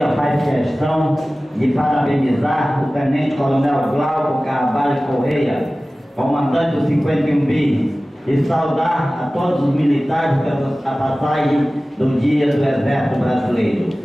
Faz questão de parabenizar o Tenente Coronel Glauco Carvalho Correia, comandante do 51 bis, e saudar a todos os militares pela passagem do Dia do Exército Brasileiro.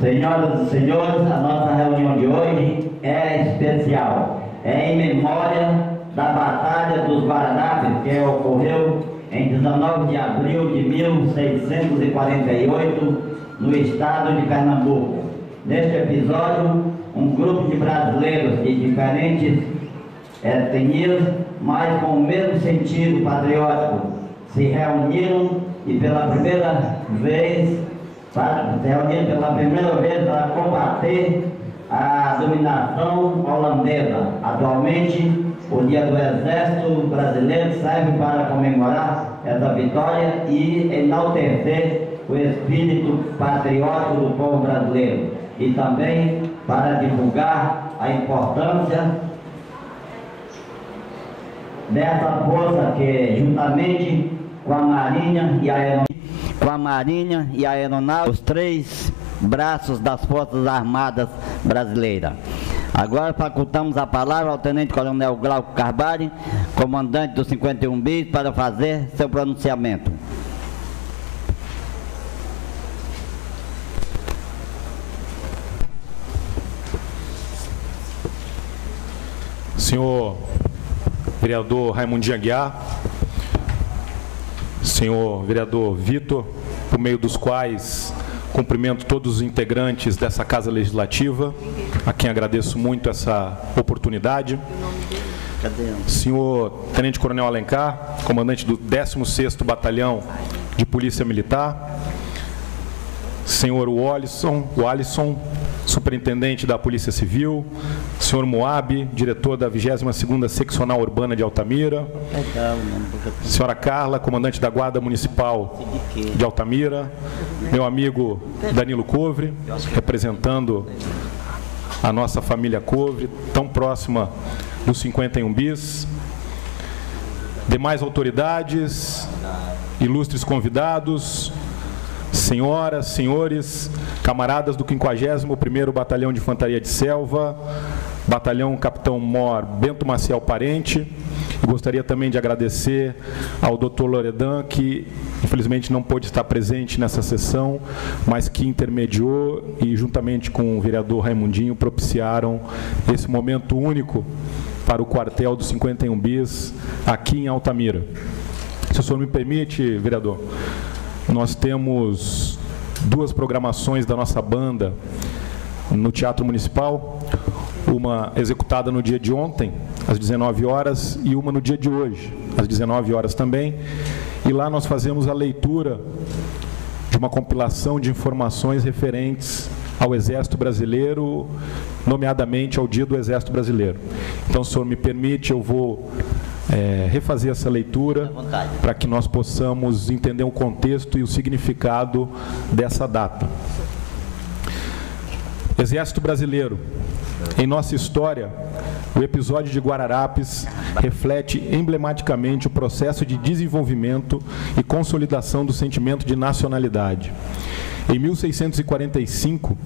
Senhoras e senhores, a nossa reunião de hoje é especial. É em memória da Batalha dos Guararapes, que ocorreu em 19 de abril de 1648, no estado de Pernambuco. Neste episódio, um grupo de brasileiros de diferentes etnias, mas com o mesmo sentido patriótico, se reuniram e pela primeira vez para combater a dominação holandesa. Atualmente, o Dia do Exército Brasileiro serve para comemorar essa vitória e enaltecer o espírito patriótico do povo brasileiro e também para divulgar a importância dessa força que, juntamente com a Marinha e a Aeronáutica, os três braços das Forças Armadas Brasileiras. Agora facultamos a palavra ao Tenente Coronel Glauco Carvalho, comandante do 51 bis, para fazer seu pronunciamento. Senhor vereador Raimundinho Aguiar, senhor vereador Vitor, por meio dos quais cumprimento todos os integrantes dessa Casa Legislativa, a quem agradeço muito essa oportunidade. Senhor Tenente Coronel Alencar, comandante do 16º Batalhão de Polícia Militar. Senhor Alisson, superintendente da Polícia Civil. Senhor Moab, diretor da 22ª Seccional Urbana de Altamira. Senhora Carla, comandante da Guarda Municipal de Altamira. Meu amigo Danilo Covre, representando a nossa família Covre, tão próxima do 51 bis. Demais autoridades, ilustres convidados, senhoras, senhores, camaradas do 51º Batalhão de Infantaria de Selva, Batalhão Capitão Mor Bento Maciel Parente. E gostaria também de agradecer ao Dr. Loredan, que infelizmente não pôde estar presente nessa sessão, mas que intermediou e, juntamente com o vereador Raimundinho, propiciaram esse momento único para o quartel do 51 bis aqui em Altamira. Se o senhor me permite, vereador, nós temos duas programações da nossa banda no Teatro Municipal, uma executada no dia de ontem, às 19 horas, e uma no dia de hoje, às 19 horas também. E lá nós fazemos a leitura de uma compilação de informações referentes ao Exército Brasileiro, nomeadamente ao Dia do Exército Brasileiro. Então, se o senhor me permite, eu vou refazer essa leitura para que nós possamos entender o contexto e o significado dessa data. Exército Brasileiro. Em nossa história, o episódio de Guararapes reflete emblematicamente o processo de desenvolvimento e consolidação do sentimento de nacionalidade. Em 1645,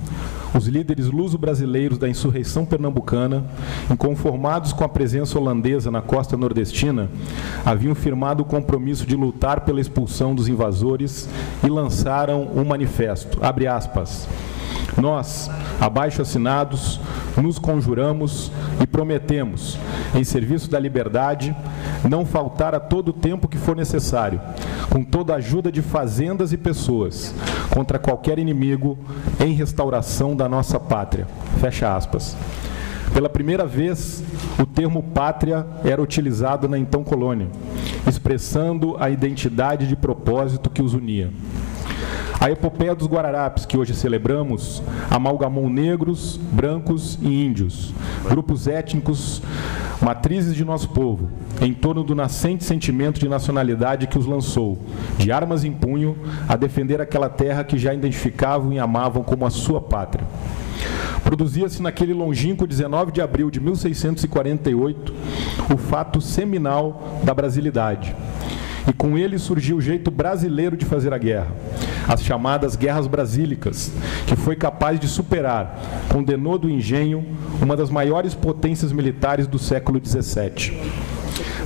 os líderes luso-brasileiros da insurreição pernambucana, inconformados com a presença holandesa na costa nordestina, haviam firmado o compromisso de lutar pela expulsão dos invasores e lançaram um manifesto, abre aspas, nós, abaixo assinados, nos conjuramos e prometemos, em serviço da liberdade, não faltar a todo o tempo que for necessário, com toda a ajuda de fazendas e pessoas, contra qualquer inimigo, em restauração da nossa pátria. Fecha aspas. Pela primeira vez, o termo pátria era utilizado na então colônia, expressando a identidade de propósito que os unia. A epopeia dos Guararapes, que hoje celebramos, amalgamou negros, brancos e índios, grupos étnicos matrizes de nosso povo, em torno do nascente sentimento de nacionalidade que os lançou, de armas em punho, a defender aquela terra que já identificavam e amavam como a sua pátria. Produzia-se naquele longínquo 19 de abril de 1648 o fato seminal da brasilidade. E com ele surgiu o jeito brasileiro de fazer a guerra, as chamadas guerras brasílicas, que foi capaz de superar, com denodo engenho, uma das maiores potências militares do século XVII.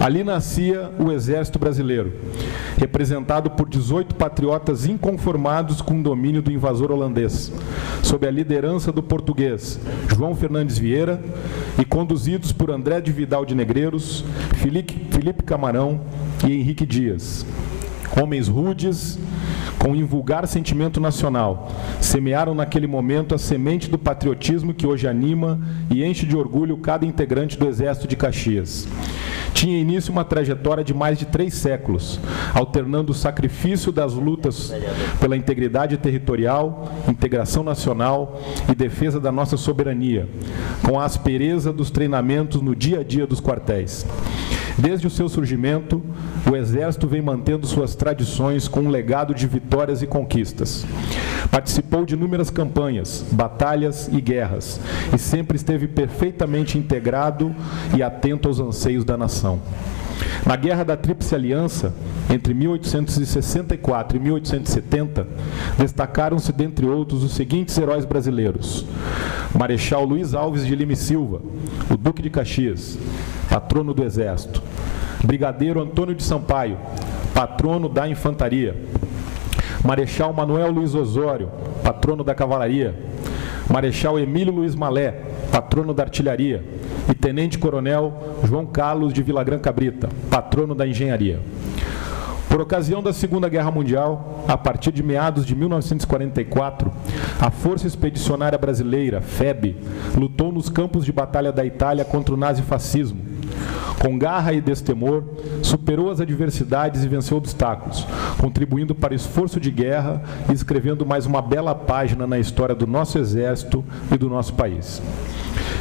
Ali nascia o Exército Brasileiro, representado por 18 patriotas inconformados com o domínio do invasor holandês, sob a liderança do português João Fernandes Vieira e conduzidos por André de Vidal de Negreiros, Felipe Camarão e Henrique Dias. Homens rudes, com invulgar sentimento nacional, semearam naquele momento a semente do patriotismo que hoje anima e enche de orgulho cada integrante do Exército de Caxias. Tinha início uma trajetória de mais de 3 séculos, alternando o sacrifício das lutas pela integridade territorial, integração nacional e defesa da nossa soberania, com a aspereza dos treinamentos no dia a dia dos quartéis. Desde o seu surgimento, o Exército vem mantendo suas tradições com um legado de vitórias e conquistas. Participou de inúmeras campanhas, batalhas e guerras, e sempre esteve perfeitamente integrado e atento aos anseios da nação. Na Guerra da Tríplice Aliança, entre 1864 e 1870, destacaram-se, dentre outros, os seguintes heróis brasileiros: Marechal Luiz Alves de Lima e Silva, o Duque de Caxias, patrono do Exército; Brigadeiro Antônio de Sampaio, patrono da Infantaria; Marechal Manuel Luiz Osório, patrono da Cavalaria; Marechal Emílio Luiz Malé, patrono da Artilharia; e Tenente-Coronel João Carlos de Villagrán Cabrita, patrono da Engenharia. Por ocasião da Segunda Guerra Mundial, a partir de meados de 1944, a Força Expedicionária Brasileira, FEB, lutou nos campos de batalha da Itália contra o nazifascismo. Com garra e destemor, superou as adversidades e venceu obstáculos, contribuindo para o esforço de guerra e escrevendo mais uma bela página na história do nosso Exército e do nosso país.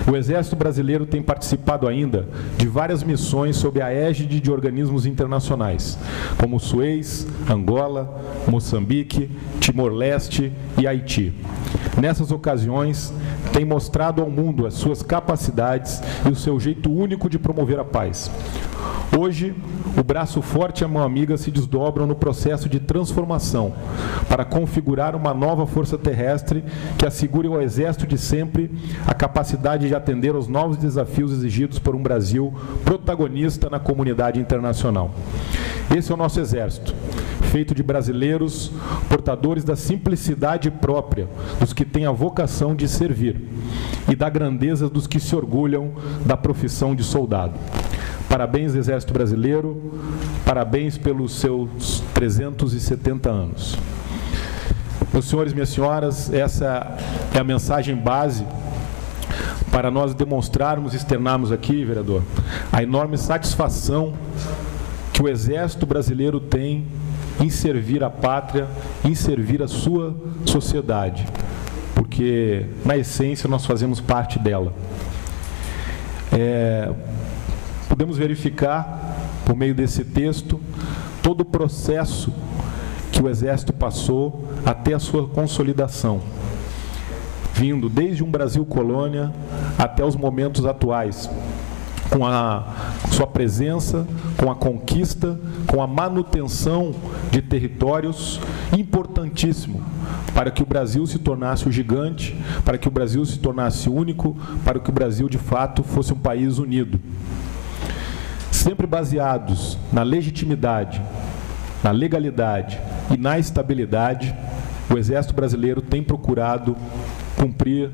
O Exército Brasileiro tem participado ainda de várias missões sob a égide de organismos internacionais, como Suez, Angola, Moçambique, Timor-Leste e Haiti. Nessas ocasiões, tem mostrado ao mundo as suas capacidades e o seu jeito único de promover a paz. Hoje, o braço forte e a mão amiga se desdobram no processo de transformação para configurar uma nova força terrestre que assegure ao Exército de sempre a capacidade de atender aos novos desafios exigidos por um Brasil protagonista na comunidade internacional. Esse é o nosso Exército, feito de brasileiros portadores da simplicidade própria dos que têm a vocação de servir e da grandeza dos que se orgulham da profissão de soldado. Parabéns, Exército Brasileiro, parabéns pelos seus 370 anos. Meus senhores e minhas senhoras, essa é a mensagem base para nós demonstrarmos, externarmos aqui, vereador, a enorme satisfação que o Exército Brasileiro tem em servir a pátria, em servir a sua sociedade, porque, na essência, nós fazemos parte dela. Podemos verificar, por meio desse texto, todo o processo que o Exército passou até a sua consolidação, vindo desde um Brasil colônia até os momentos atuais, com a sua presença, com a conquista, com a manutenção de territórios importantíssimo para que o Brasil se tornasse o gigante, para que o Brasil se tornasse único, para que o Brasil, de fato, fosse um país unido. Sempre baseados na legitimidade, na legalidade e na estabilidade, o Exército Brasileiro tem procurado cumprir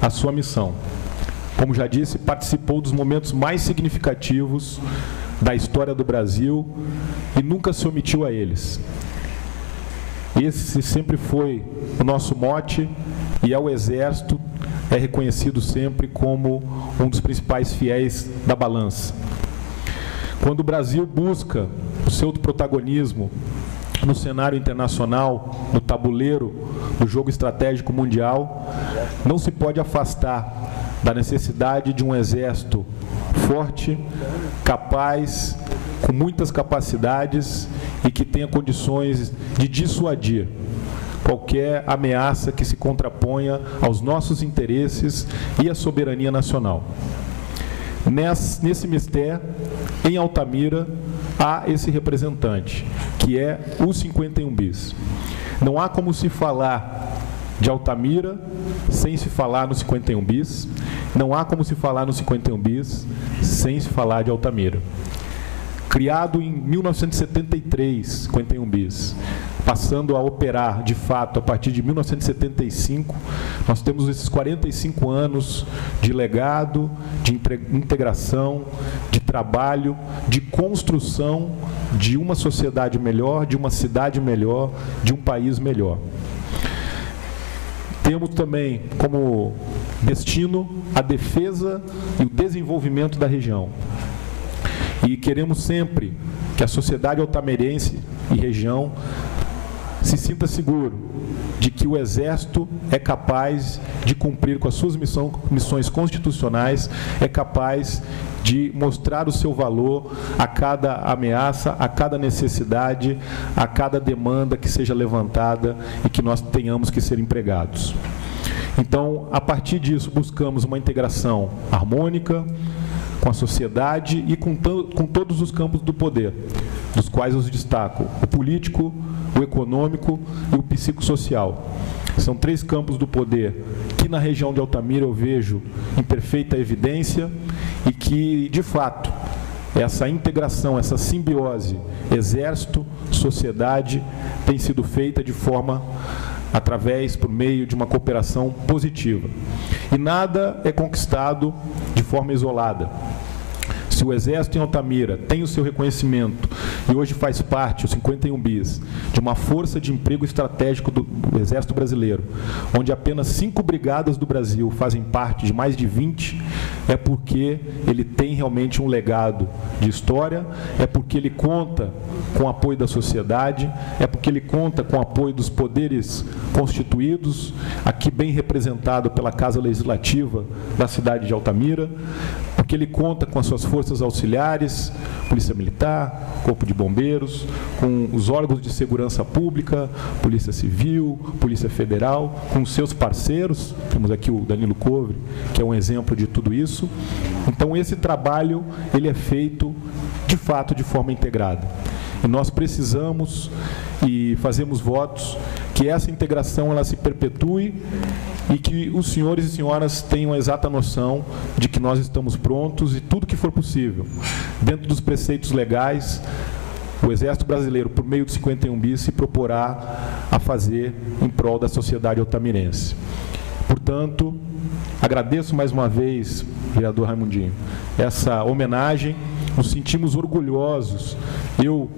a sua missão. Como já disse, participou dos momentos mais significativos da história do Brasil e nunca se omitiu a eles. Esse sempre foi o nosso mote e o Exército é reconhecido sempre como um dos principais fiéis da balança. Quando o Brasil busca o seu protagonismo no cenário internacional, no tabuleiro do jogo estratégico mundial, não se pode afastar da necessidade de um exército forte, capaz, com muitas capacidades e que tenha condições de dissuadir qualquer ameaça que se contraponha aos nossos interesses e à soberania nacional. Nesse mistério, em Altamira, há esse representante, que é o 51 bis. Não há como se falar de Altamira sem se falar no 51 bis. Não há como se falar no 51 bis sem se falar de Altamira. Criado em 1973, 51 bis, passando a operar de fato a partir de 1975, nós temos esses 45 anos de legado, de integração, de trabalho, de construção de uma sociedade melhor, de uma cidade melhor, de um país melhor. Temos também como destino a defesa e o desenvolvimento da região. E queremos sempre que a sociedade altamirense e região se sinta seguro de que o Exército é capaz de cumprir com as suas missões constitucionais, é capaz de mostrar o seu valor a cada ameaça, a cada necessidade, a cada demanda que seja levantada e que nós tenhamos que ser empregados. Então, a partir disso, buscamos uma integração harmônica com a sociedade e com todos os campos do poder, dos quais eu destaco o político, o econômico e o psicossocial. São 3 campos do poder que na região de Altamira eu vejo em perfeita evidência e que, de fato, essa integração, essa simbiose exército, sociedade, tem sido feita de forma por meio de uma cooperação positiva. E nada é conquistado de forma isolada. Se o Exército em Altamira tem o seu reconhecimento e hoje faz parte, o 51 bis, de uma força de emprego estratégico do Exército Brasileiro, onde apenas 5 brigadas do Brasil fazem parte de mais de 20, é porque ele tem realmente um legado de história, é porque ele conta com o apoio da sociedade, é porque ele conta com o apoio dos poderes constituídos, aqui bem representado pela Casa Legislativa da cidade de Altamira, porque ele conta com as suas forças auxiliares, Polícia Militar, Corpo de Bombeiros, com os órgãos de segurança pública, Polícia Civil, Polícia Federal, com os seus parceiros, temos aqui o Danilo Covre, que é um exemplo de tudo isso. Então, esse trabalho, ele é feito, de fato, de forma integrada. E nós precisamos e fazemos votos que essa integração ela se perpetue e que os senhores e senhoras tenham a exata noção de que nós estamos prontos e tudo que for possível, dentro dos preceitos legais, o Exército Brasileiro, por meio do 51 bis, se proporá a fazer em prol da sociedade altamirense. Portanto, agradeço mais uma vez, vereador Raimundinho, essa homenagem. Nos sentimos orgulhosos. Eu,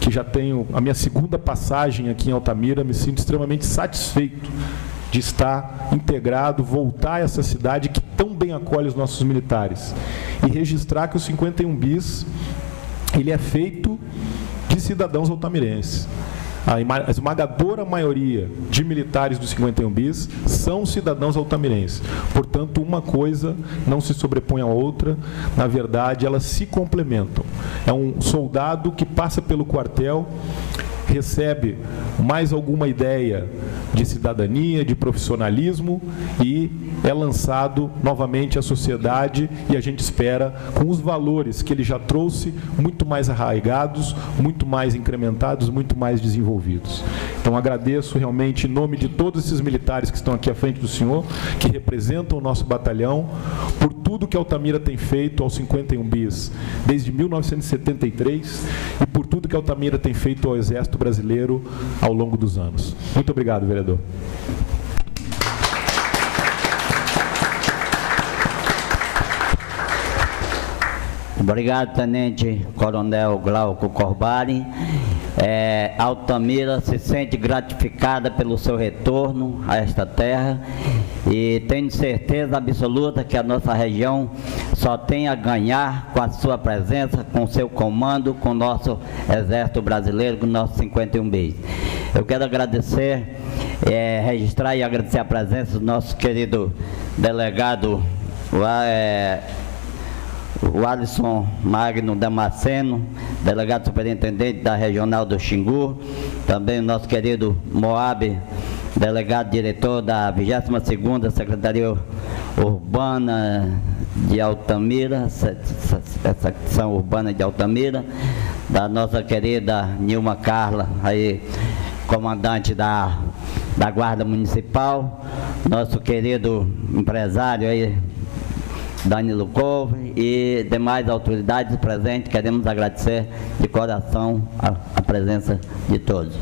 que já tenho a minha 2ª passagem aqui em Altamira, me sinto extremamente satisfeito de estar integrado, voltar a essa cidade que tão bem acolhe os nossos militares. E registrar que o 51 bis, ele é feito de cidadãos altamirenses. A esmagadora maioria de militares do 51 bis são cidadãos altamirenses. Portanto, uma coisa não se sobrepõe à outra, na verdade, elas se complementam. É um soldado que passa pelo quartel, recebe mais alguma ideia de cidadania, de profissionalismo e é lançado novamente à sociedade e a gente espera, com os valores que ele já trouxe, muito mais arraigados, muito mais incrementados, muito mais desenvolvidos. Então, agradeço realmente em nome de todos esses militares que estão aqui à frente do senhor, que representam o nosso batalhão, por tudo que Altamira tem feito ao 51 bis desde 1973 e por tudo que Altamira tem feito ao Exército Brasileiro ao longo dos anos. Muito obrigado, vereador. Obrigado, Tenente Coronel Glauco Corbari. Altamira se sente gratificada pelo seu retorno a esta terra e tenho certeza absoluta que a nossa região só tem a ganhar com a sua presença, com o seu comando, com o nosso Exército Brasileiro, com o nosso 51 bis. Eu quero agradecer, registrar e agradecer a presença do nosso querido delegado o Alisson Magno Damasceno, delegado superintendente da Regional do Xingu, também o nosso querido Moab, delegado diretor da 22ª Secretaria Urbana de Altamira, secção urbana de Altamira, da nossa querida Nilma Carla, aí, comandante da Guarda Municipal, nosso querido empresário aí, Danilo Couve, e demais autoridades presentes. Queremos agradecer de coração a presença de todos.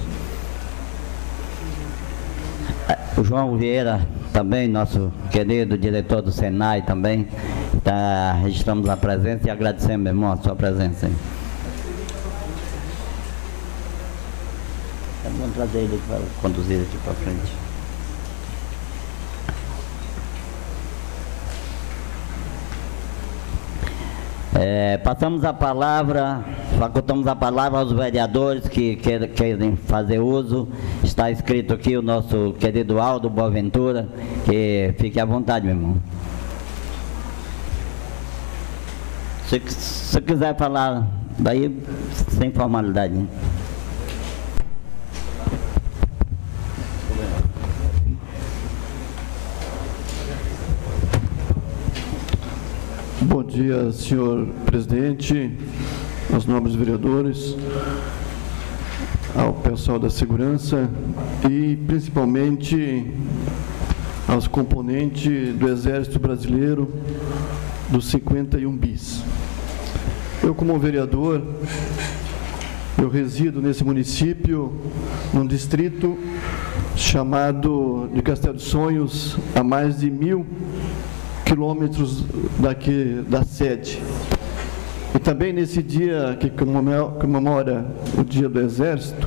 O João Vieira, também, nosso querido diretor do Senai, também, registramos a presença e agradecemos, meu irmão, a sua presença. Vamos trazer ele para conduzir aqui para frente. Passamos a palavra, facultamos a palavra aos vereadores que querem fazer uso. Está escrito aqui o nosso querido Aldo Boaventura, que fique à vontade, meu irmão. Se quiser falar, daí sem formalidade, né? Bom dia, senhor presidente, aos nobres vereadores, ao pessoal da segurança e principalmente aos componentes do Exército Brasileiro dos 51 bis. Eu, como vereador, eu resido nesse município, num distrito chamado de Castelo de Sonhos, a mais de 1000 quilômetros daqui da sede. E também nesse dia que comemora o Dia do Exército,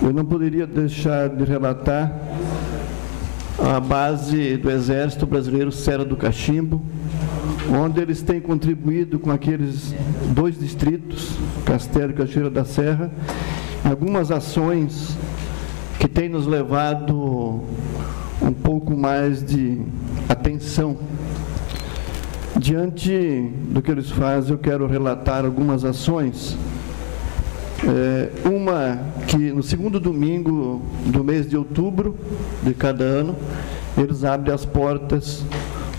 eu não poderia deixar de relatar a base do Exército Brasileiro Serra do Cachimbo, onde eles têm contribuído com aqueles 2 distritos, Castelo e Cachoeira da Serra, algumas ações que têm nos levado um pouco mais de atenção. Diante do que eles fazem, eu quero relatar algumas ações. Uma que no segundo domingo do mês de outubro de cada ano, eles abrem as portas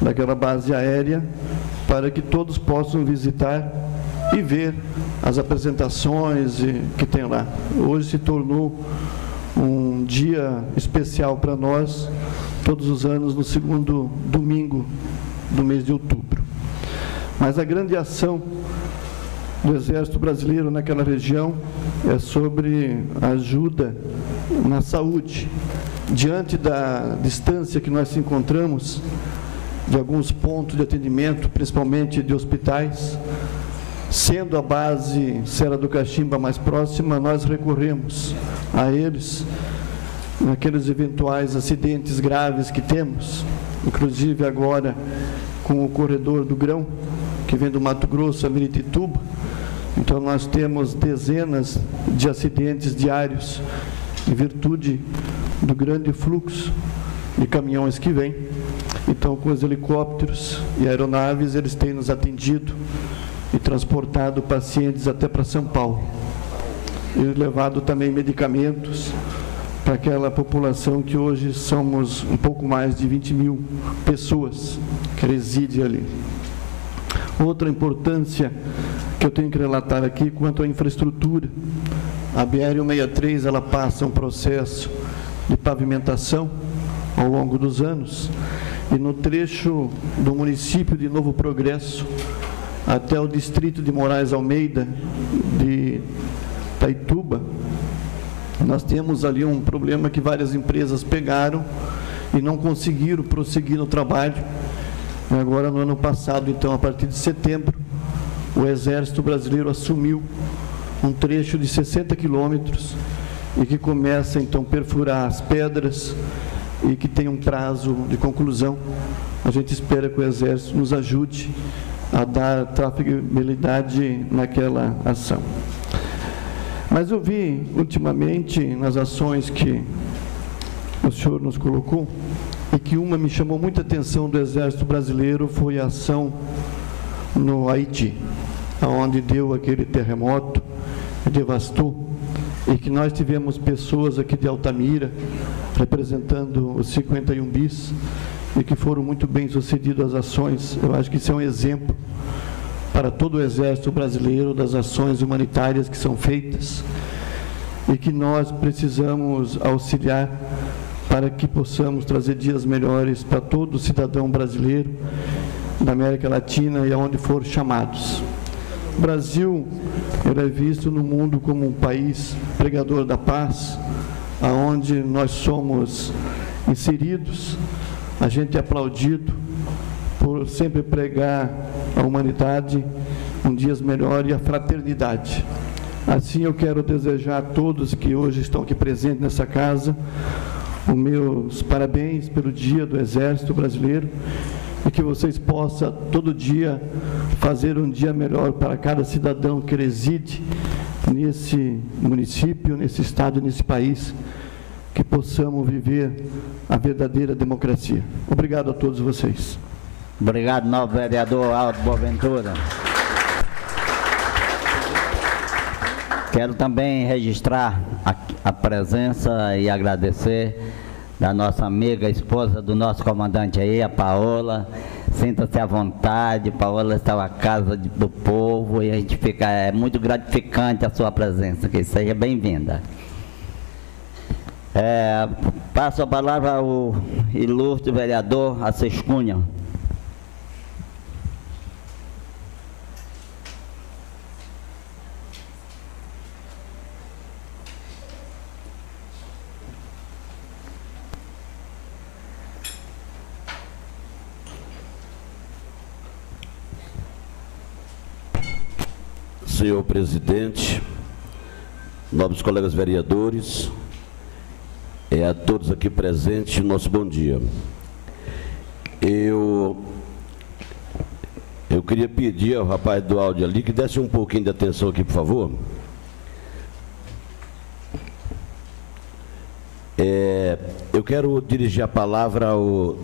daquela base aérea para que todos possam visitar e ver as apresentações que tem lá. Hoje se tornou um dia especial para nós, todos os anos, no segundo domingo do mês de outubro. Mas a grande ação do Exército Brasileiro naquela região é sobre a ajuda na saúde. Diante da distância que nós nos encontramos de alguns pontos de atendimento, principalmente de hospitais, sendo a base Serra do Cachimbo a mais próxima, nós recorremos a eles naqueles eventuais acidentes graves que temos, inclusive agora com o corredor do grão, que vem do Mato Grosso a Miritituba. Então nós temos dezenas de acidentes diários em virtude do grande fluxo de caminhões que vem. Então, com os helicópteros e aeronaves, eles têm nos atendido e transportado pacientes até para São Paulo. E levado também medicamentos para aquela população que hoje somos um pouco mais de 20 mil pessoas que residem ali. Outra importância que eu tenho que relatar aqui quanto à infraestrutura. A BR-163, ela passa um processo de pavimentação ao longo dos anos, e no trecho do município de Novo Progresso até o distrito de Moraes Almeida, de Itaituba, nós temos ali um problema que várias empresas pegaram e não conseguiram prosseguir no trabalho. Agora, no ano passado, então, a partir de setembro, o Exército Brasileiro assumiu um trecho de 60 quilômetros e que começa, então, a perfurar as pedras e que tem um prazo de conclusão. A gente espera que o Exército nos ajude a dar trafegabilidade naquela ação. Mas eu vi, ultimamente, nas ações que o senhor nos colocou, e que uma me chamou muita atenção do Exército Brasileiro foi a ação no Haiti, onde deu aquele terremoto, devastou, e que nós tivemos pessoas aqui de Altamira, representando os 51 bis, e que foram muito bem sucedidas as ações. Eu acho que isso é um exemplo para todo o Exército Brasileiro das ações humanitárias que são feitas, e que nós precisamos auxiliar para que possamos trazer dias melhores para todo cidadão brasileiro da América Latina e aonde for chamados. O Brasil é visto no mundo como um país pregador da paz, aonde nós somos inseridos, a gente é aplaudido por sempre pregar a humanidade, um dias melhor e a fraternidade. Assim eu quero desejar a todos que hoje estão aqui presentes nessa casa, os meus parabéns pelo Dia do Exército Brasileiro, e que vocês possam todo dia fazer um dia melhor para cada cidadão que reside nesse município, nesse estado, nesse país, que possamos viver a verdadeira democracia. Obrigado a todos vocês. Obrigado, novo vereador Aldo Boaventura. Quero também registrar a presença e agradecer da nossa amiga, esposa do nosso comandante aí, a Paola. Sinta-se à vontade, Paola está à casa do povo e a gente fica, é muito gratificante a sua presença aqui, seja bem-vinda. Passo a palavra ao ilustre vereador Assis Cunha. Senhor presidente, nobres colegas vereadores, a todos aqui presentes, nosso bom dia. Eu queria pedir ao rapaz do áudio ali que desse um pouquinho de atenção aqui, por favor. Eu quero dirigir a palavra ao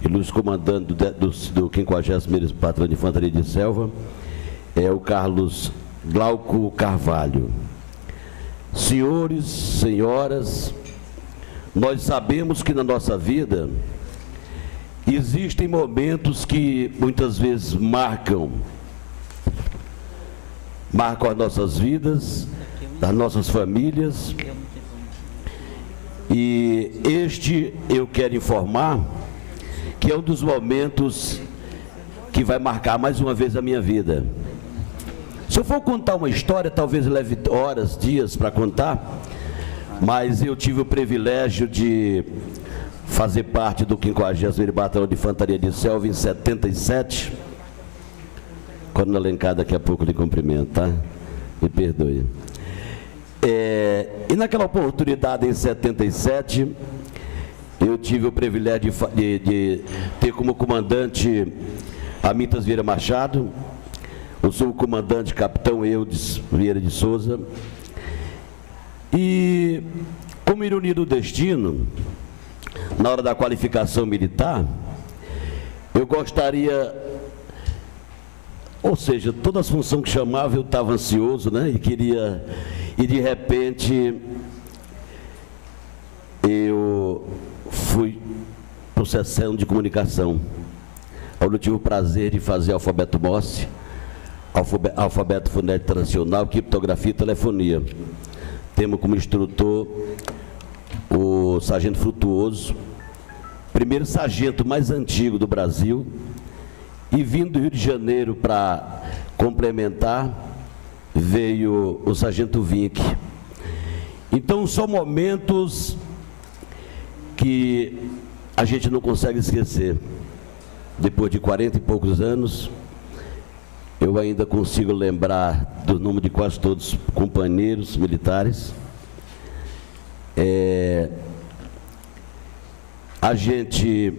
ilustre comandante do 50º Batalhão de Infantaria de Selva, o Carlos Glauco Carvalho. Senhores, senhoras, nós sabemos que na nossa vida existem momentos que muitas vezes marcam as nossas vidas, as nossas famílias, e eu quero informar que é um dos momentos que vai marcar mais uma vez a minha vida. Se eu for contar uma história, talvez leve horas, dias para contar, mas eu tive o privilégio de fazer parte do 50º Batalhão de Infantaria de Selva em 77. Coronel Alencar, daqui a pouco lhe cumprimento, tá? Me perdoe. E naquela oportunidade, em 77, eu tive o privilégio de ter como comandante Amitas Vieira Machado, o subcomandante Capitão Eudes Vieira de Souza, e, como ironia do destino, na hora da qualificação militar, eu gostaria, ou seja, todas as funções que chamava eu estava ansioso, né, e queria, e de repente, eu fui para o seção de comunicação, onde eu tive o prazer de fazer alfabeto Morse, alfabeto fonético tradicional, criptografia e telefonia. Temos como instrutor o sargento Frutuoso, primeiro sargento mais antigo do Brasil, e vindo do Rio de Janeiro para complementar, veio o sargento Vinck. Então, são momentos que a gente não consegue esquecer. Depois de 40 e poucos anos, eu ainda consigo lembrar do nome de quase todos os companheiros militares. A gente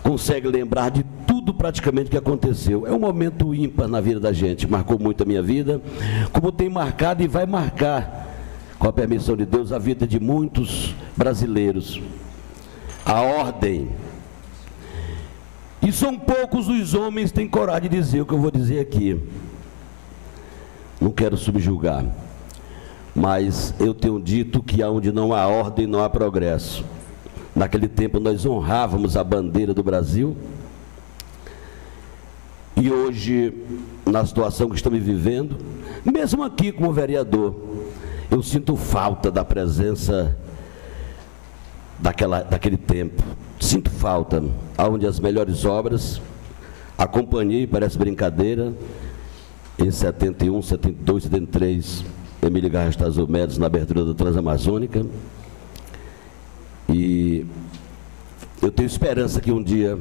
consegue lembrar de tudo praticamente que aconteceu. É um momento ímpar na vida da gente, marcou muito a minha vida, como tem marcado e vai marcar, com a permissão de Deus, a vida de muitos brasileiros. a ordem. E são poucos os homens que têm coragem de dizer o que eu vou dizer aqui. Não quero subjugar, mas eu tenho dito que onde não há ordem, não há progresso. Naquele tempo nós honrávamos a bandeira do Brasil, e hoje, na situação que estamos vivendo, mesmo aqui como vereador, eu sinto falta da presença daquele tempo. Sinto falta, onde as melhores obras, acompanhei, parece brincadeira, em 71, 72, 73, Emílio Garrastazu Médici, na abertura da Transamazônica, e eu tenho esperança que um dia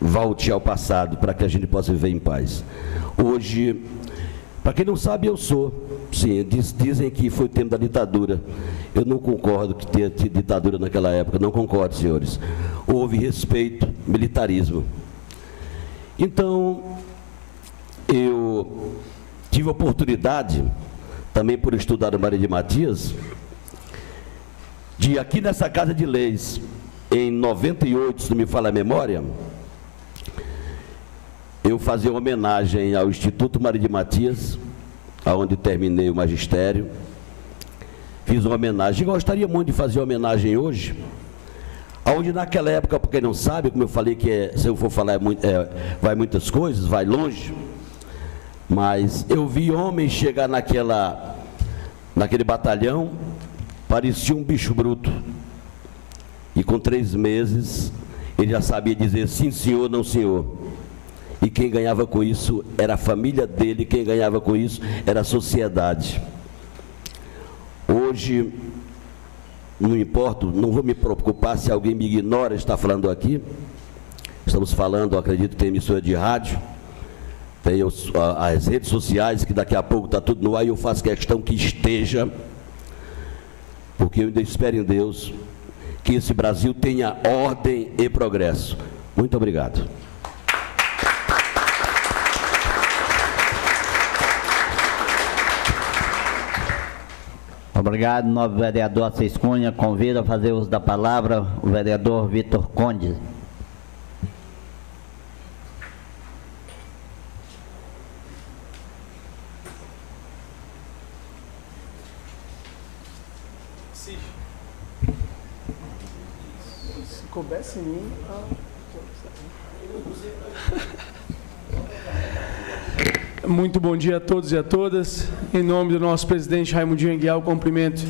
volte ao passado, para que a gente possa viver em paz. Hoje, para quem não sabe, eu sou, sim, dizem que foi o tempo da ditadura. Eu não concordo que tenha tido ditadura naquela época, não concordo, senhores. Houve respeito, militarismo. Então, eu tive a oportunidade, também por estudar a Maria de Matias, de aqui nessa Casa de Leis, em 98, se não me falha a memória, eu fazia uma homenagem ao Instituto Maria de Matias, onde terminei o magistério. Fiz uma homenagem, gostaria muito de fazer uma homenagem hoje, onde naquela época, para quem não sabe, como eu falei que se eu for falar vai muitas coisas, vai longe, mas eu vi homens chegar naquele batalhão, parecia um bicho bruto, e com 3 meses ele já sabia dizer sim senhor, não senhor. E quem ganhava com isso era a família dele, quem ganhava com isso era a sociedade. Hoje, não importa, não vou me preocupar se alguém me ignora, está falando aqui. Estamos falando, acredito que tem emissora de rádio, tem as redes sociais, que daqui a pouco está tudo no ar, e eu faço questão que esteja, porque eu ainda espero em Deus que esse Brasil tenha ordem e progresso. Muito obrigado. Obrigado, novo vereador Assis Cunha. Convido a fazer uso da palavra o vereador Vitor Conde. Se coubesse em mim... Muito bom dia a todos e a todas. Em nome do nosso presidente Raimundinho Aguiar, cumprimento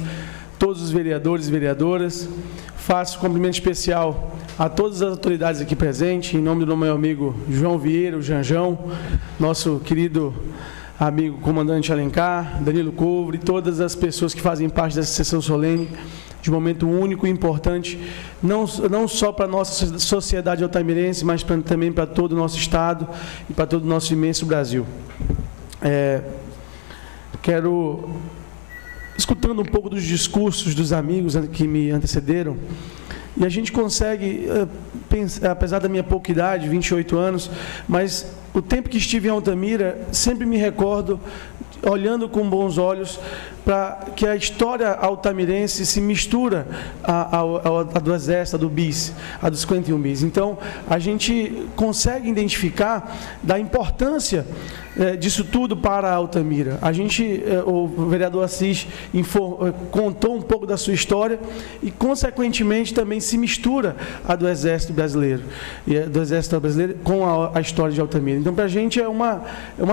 todos os vereadores e vereadoras. Faço um cumprimento especial a todas as autoridades aqui presentes, em nome do meu amigo João Vieira, o Janjão, nosso querido amigo comandante Alencar, Danilo Couvre, todas as pessoas que fazem parte dessa sessão solene, de um momento único e importante, não só para a nossa sociedade altamirense, mas também para todo o nosso Estado e para todo o nosso imenso Brasil. Quero, escutando um pouco dos discursos dos amigos que me antecederam, e a gente consegue, apesar da minha pouca idade, 28 anos, mas o tempo que estive em Altamira, sempre me recordo, olhando com bons olhos, para que a história altamirense se mistura a do Exército, a do BIS, a dos 51 BIS. Então, a gente consegue identificar da importância disso tudo para a Altamira. O vereador Assis contou um pouco da sua história e, consequentemente, também se mistura a do Exército Brasileiro, com a história de Altamira. Então, para a gente é uma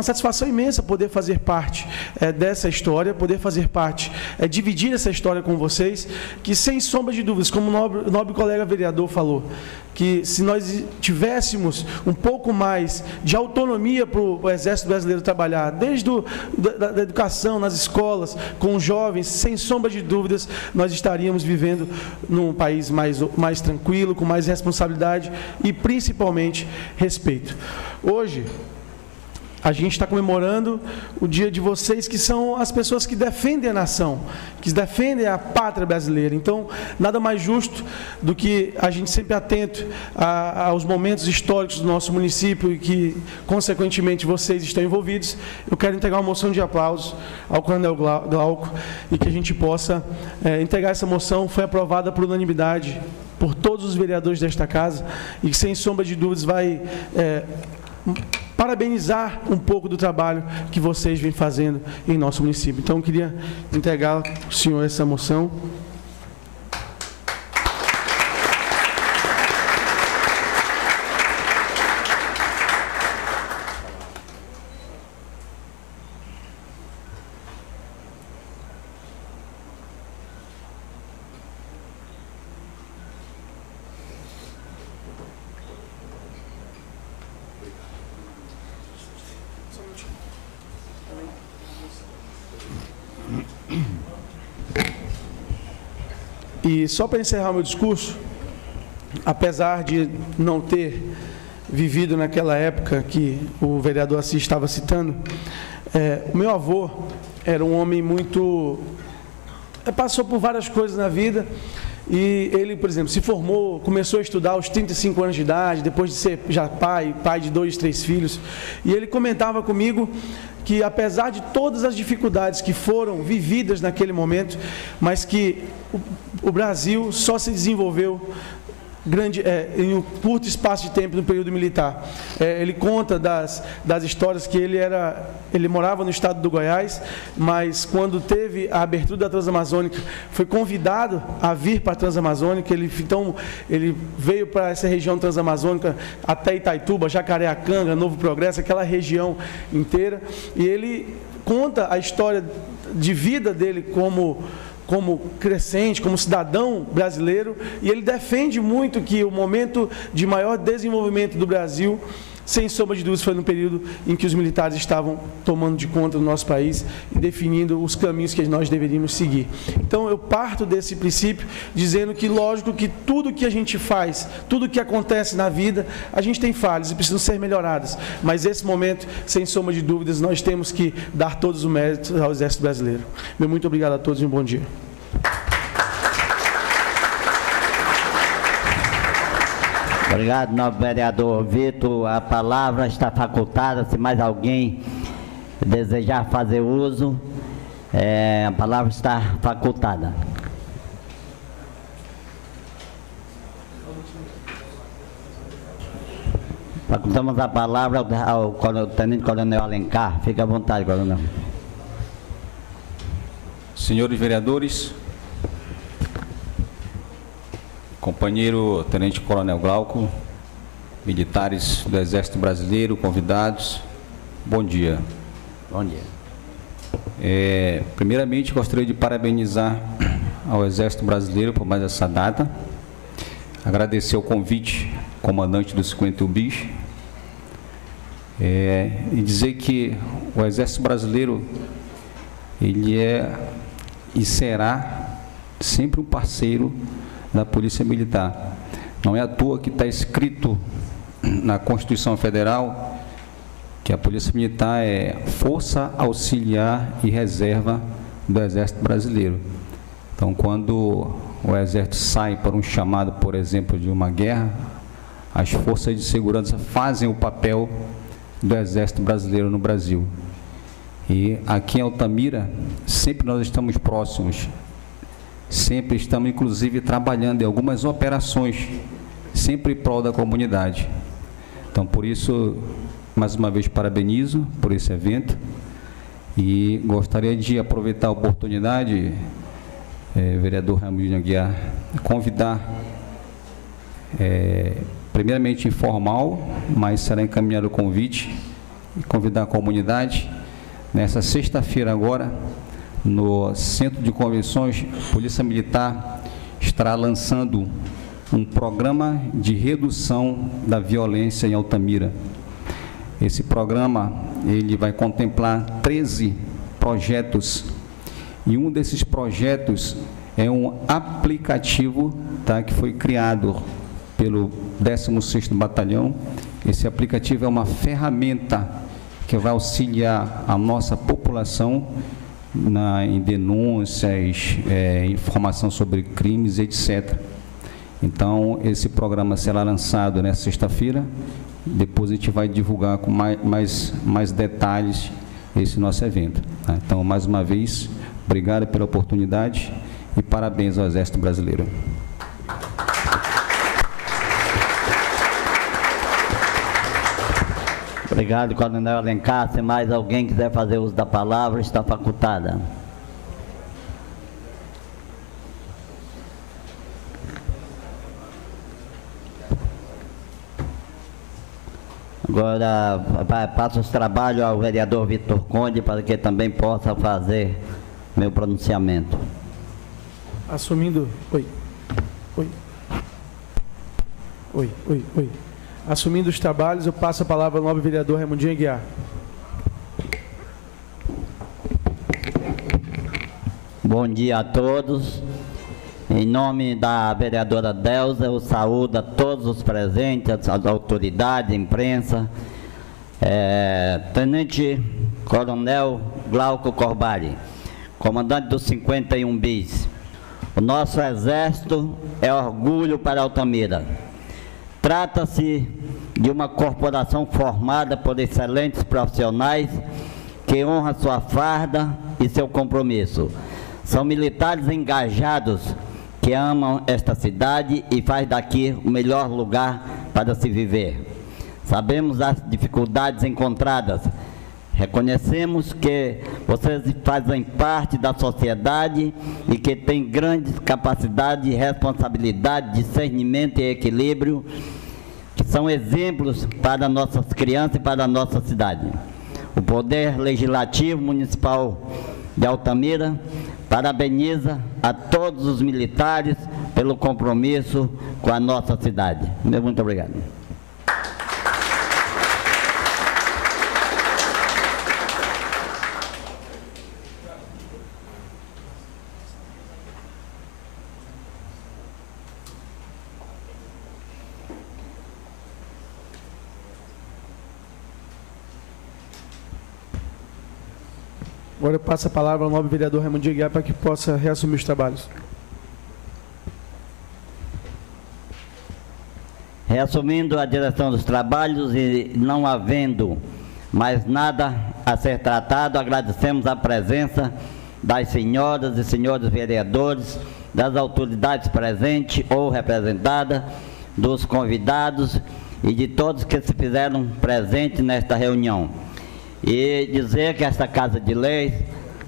satisfação imensa poder fazer parte dessa história, poder fazer parte, dividir essa história com vocês, que sem sombra de dúvidas, como o nobre colega vereador falou, que se nós tivéssemos um pouco mais de autonomia para o Exército Brasileiro trabalhar, desde da educação, nas escolas, com os jovens, sem sombra de dúvidas, nós estaríamos vivendo num país mais tranquilo, com mais responsabilidade e, principalmente, respeito. Hoje, a gente está comemorando o dia de vocês, que são as pessoas que defendem a nação, que defendem a pátria brasileira. Então, nada mais justo do que a gente sempre atento aos momentos históricos do nosso município e que, consequentemente, vocês estão envolvidos. Eu quero entregar uma moção de aplausos ao Coronel Glauco e que a gente possa entregar essa moção. Foi aprovada por unanimidade por todos os vereadores desta casa e que, sem sombra de dúvidas, vai parabenizar um pouco do trabalho que vocês vêm fazendo em nosso município. Então, eu queria entregar ao senhor essa moção. E só para encerrar meu discurso, apesar de não ter vivido naquela época que o vereador Assis estava citando, o meu avô era um homem muito... passou por várias coisas na vida e ele, por exemplo, se formou, começou a estudar aos 35 anos de idade, depois de ser já pai de 2, 3 filhos, e ele comentava comigo que, apesar de todas as dificuldades que foram vividas naquele momento, mas que o Brasil só se desenvolveu em um curto espaço de tempo no período militar. Ele conta das histórias que ele morava no estado do Goiás, mas quando teve a abertura da Transamazônica, foi convidado a vir para a Transamazônica. Então ele veio para essa região transamazônica até Itaituba, Jacareacanga, Novo Progresso, aquela região inteira, e ele conta a história de vida dele como crescente, como cidadão brasileiro, e ele defende muito que o momento de maior desenvolvimento do Brasil, sem sombra de dúvidas, foi no período em que os militares estavam tomando de conta do nosso país e definindo os caminhos que nós deveríamos seguir. Então, eu parto desse princípio, dizendo que, lógico, que tudo que a gente faz, tudo que acontece na vida, a gente tem falhas e precisam ser melhoradas. Mas, esse momento, sem sombra de dúvidas, nós temos que dar todos os méritos ao Exército Brasileiro. Meu muito obrigado a todos e um bom dia. Obrigado, nobre vereador Vitor. A palavra está facultada. Se mais alguém desejar fazer uso, a palavra está facultada. Facultamos a palavra ao Tenente Coronel Alencar. Fique à vontade, coronel. Senhores vereadores, companheiro Tenente Coronel Glauco, militares do Exército Brasileiro, convidados, bom dia. Bom dia. Primeiramente, gostaria de parabenizar ao Exército Brasileiro por mais essa data, agradecer o convite, comandante do 51 bis, e dizer que o Exército Brasileiro, ele é e será sempre um parceiro da Polícia Militar. Não é à toa que está escrito na Constituição Federal que a Polícia Militar é força auxiliar e reserva do Exército Brasileiro. Então, quando o Exército sai para um chamado, por exemplo, de uma guerra, as forças de segurança fazem o papel do Exército Brasileiro no Brasil. E aqui em Altamira, sempre nós estamos próximos, sempre estamos, inclusive, trabalhando em algumas operações, sempre em prol da comunidade. Então, por isso, mais uma vez, parabenizo por esse evento e gostaria de aproveitar a oportunidade, vereador Ramiro Aguiar, convidar, primeiramente informal, mas será encaminhado o convite, e convidar a comunidade. Nessa sexta-feira agora, no Centro de Convenções, Polícia Militar estará lançando um programa de redução da violência em Altamira. Esse programa, ele vai contemplar 13 projetos, e um desses projetos é um aplicativo, tá, que foi criado pelo 16º Batalhão. Esse aplicativo é uma ferramenta que vai auxiliar a nossa população em denúncias, informação sobre crimes, etc. Então, esse programa será lançado nesta sexta-feira. Depois a gente vai divulgar com mais detalhes esse nosso evento. Tá? Então, mais uma vez, obrigado pela oportunidade e parabéns ao Exército Brasileiro. Obrigado, Coronel Alencar. Se mais alguém quiser fazer uso da palavra, está facultada. Agora, passo os trabalhos ao vereador Vitor Conde, para que também possa fazer meu pronunciamento. Assumindo... Oi. Assumindo os trabalhos, eu passo a palavra ao nobre vereador Raimundinho Aguiar. Bom dia a todos. Em nome da vereadora Delza, eu saúdo a todos os presentes, as autoridades, a imprensa. Tenente Coronel Glauco Corbari, comandante do 51 bis. O nosso Exército é orgulho para Altamira. Trata-se de uma corporação formada por excelentes profissionais que honram sua farda e seu compromisso. São militares engajados que amam esta cidade e faz daqui o melhor lugar para se viver. Sabemos as dificuldades encontradas. Reconhecemos que vocês fazem parte da sociedade e que têm grande capacidade, responsabilidade, discernimento e equilíbrio, que são exemplos para nossas crianças e para a nossa cidade. O Poder Legislativo Municipal de Altamira parabeniza a todos os militares pelo compromisso com a nossa cidade. Muito obrigado. Agora eu passo a palavra ao nobre vereador Raimundinho Aguiar para que possa reassumir os trabalhos. Reassumindo a direção dos trabalhos e não havendo mais nada a ser tratado, agradecemos a presença das senhoras e senhores vereadores, das autoridades presentes ou representadas, dos convidados e de todos que se fizeram presentes nesta reunião. E dizer que esta Casa de Leis,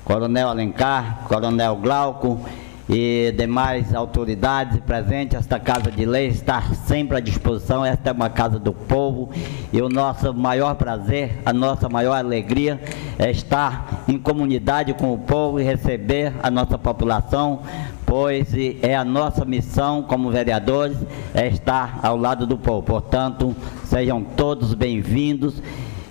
Coronel Alencar, Coronel Glauco e demais autoridades presentes, esta Casa de Leis está sempre à disposição. Esta é uma casa do povo e o nosso maior prazer, a nossa maior alegria é estar em comunidade com o povo e receber a nossa população, pois é a nossa missão como vereadores é estar ao lado do povo. Portanto, sejam todos bem-vindos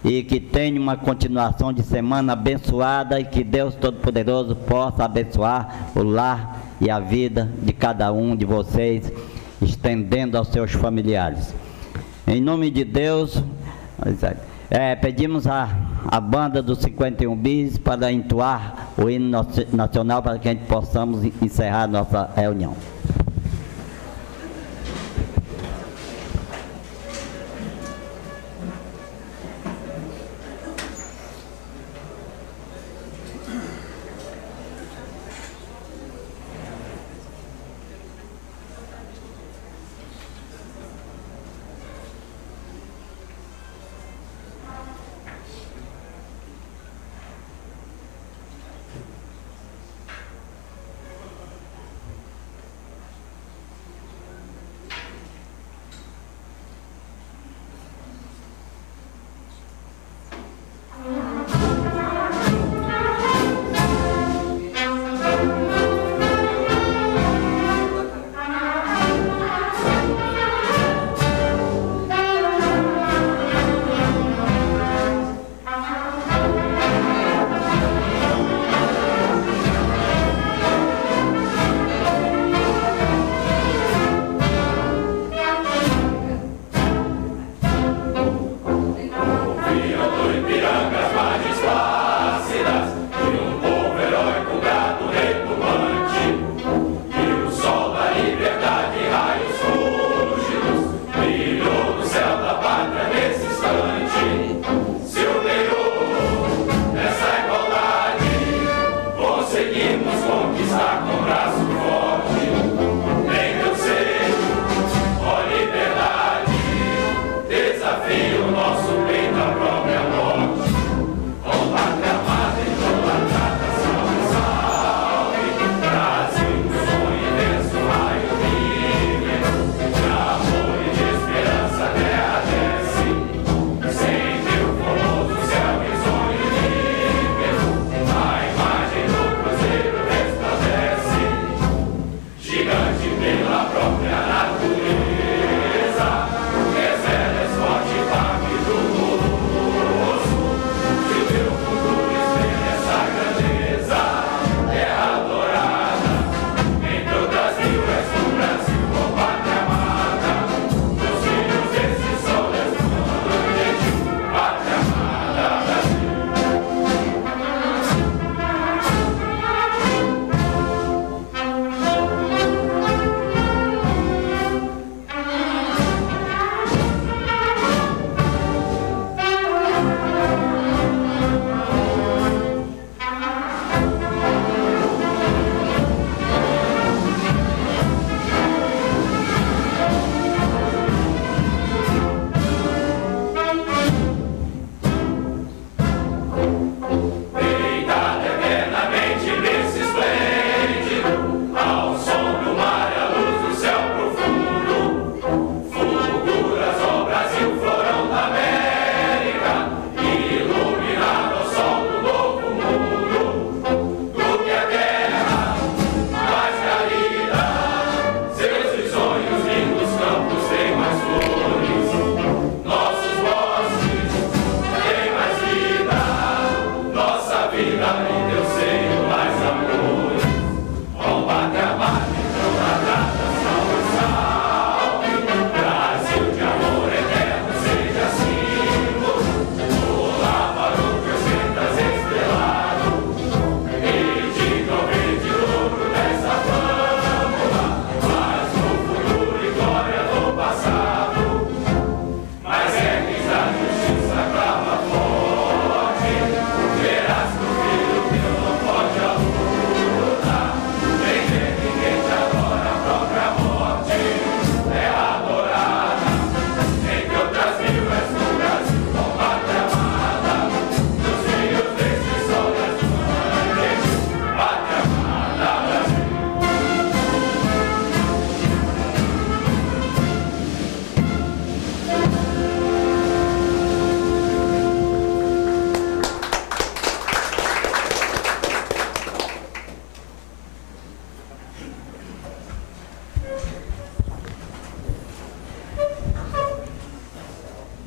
e que tenha uma continuação de semana abençoada e que Deus Todo-Poderoso possa abençoar o lar e a vida de cada um de vocês, estendendo aos seus familiares. Em nome de Deus, pedimos a banda do 51 bis para entoar o hino nacional para que a gente possamos encerrar nossa reunião.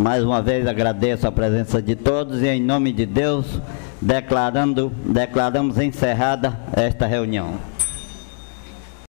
Mais uma vez agradeço a presença de todos e, em nome de Deus, declaramos encerrada esta reunião.